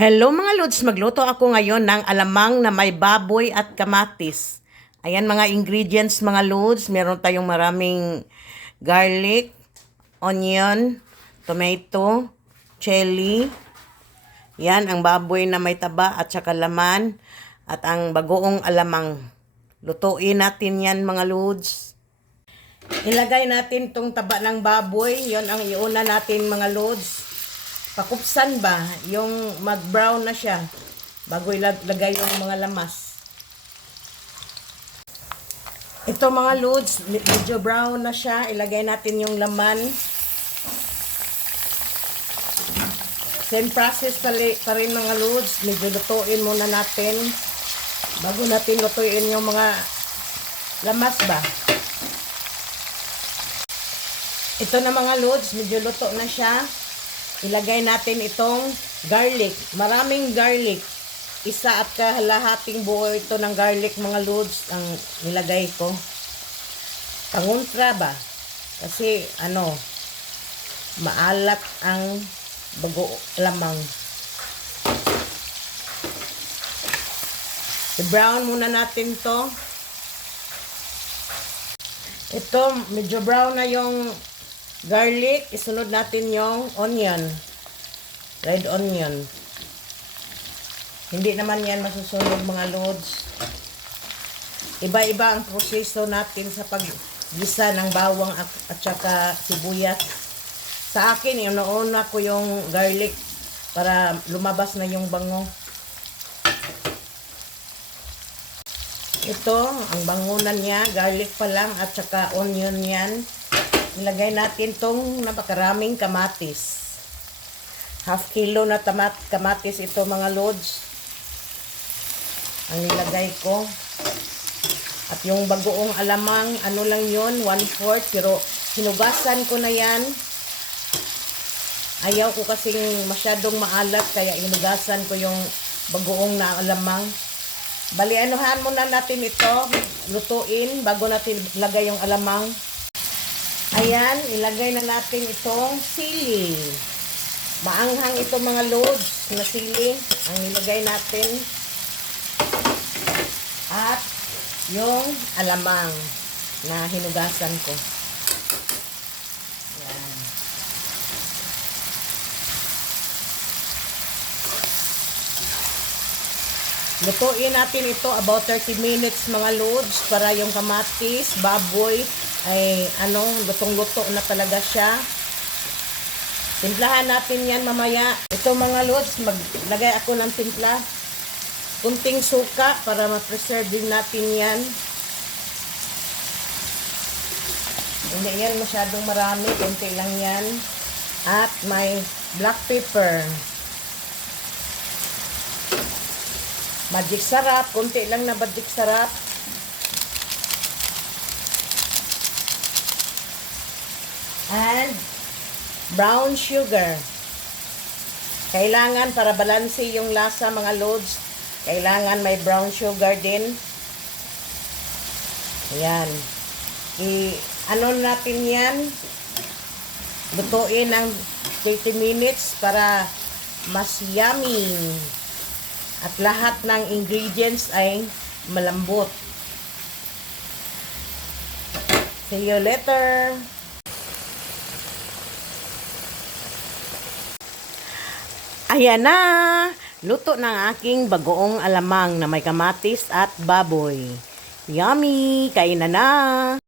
Hello mga Lods, magluto ako ngayon ng alamang na may baboy at kamatis. Ayan mga ingredients mga Lods, meron tayong maraming garlic, onion, tomato, chili. Yan ang baboy na may taba at saka laman at ang bagoong alamang. Lutuin natin yan mga Lods. Ilagay natin tong taba ng baboy, yon ang iuna natin mga Lods. Pakupsan ba, yung mag-brown na siya bago ilagay yung mga lamas. Ito mga Lods, medyo brown na siya. Ilagay natin yung laman. Same process pa rin mga Lods. Medyo lutuin muna natin bago natin lutuin yung mga lamas ba. Ito na mga Lods, medyo luto na siya. Ilagay natin itong garlic. Maraming garlic. Isa at kalahating buo ito ng garlic mga Lods ang nilagay ko. Pangontra ba? Kasi maalat ang bago lamang. I-brown muna natin to. Ito, medyo brown na yung garlic, isunod natin yung onion. Red onion. Hindi naman yan masusunog mga Lods. Iba-iba ang proseso natin sa paggisa ng bawang at saka sibuyas. Sa akin, inuuna ko yung garlic para lumabas na yung bango. Ito, ang bangunan niya, garlic pa lang at saka onion yan. Ilagay natin tong napakaraming kamatis. Half kilo na kamatis ito mga Lods. Ang nilagay ko. At yung bagoong alamang, lang yun, 1/4. Pero hinugasan ko na yan. Ayaw ko kasing masyadong maalat, kaya hinugasan ko yung bagoong na alamang. Bali, muna natin ito. Lutuin bago natin ilagay yung alamang. Ayan, ilagay na natin itong sili. Maanghang ito mga Lods na sili ang nilagay natin. At yung alamang na hinugasan ko. Ayan. Lutuin natin ito about 30 minutes mga Lods para yung kamatis, baboy ay lutong-luto na talaga siya. Timplahan natin yan mamaya. Ito mga Lods, maglagay ako ng timpla. Kunting suka para ma-preserve din natin yan. Hindi yan masyadong marami, kunti lang yan. At may black pepper. Magic sarap, kunti lang na magic sarap. And brown sugar. Kailangan para balanse yung lasa mga Lods. Kailangan may brown sugar din. Ayan. Natin yan. Lutuin ng 30 minutes para mas yummy. At lahat ng ingredients ay malambot. See you later. Ayan na! Luto ng aking bagoong alamang na may kamatis at baboy. Yummy! Kain na!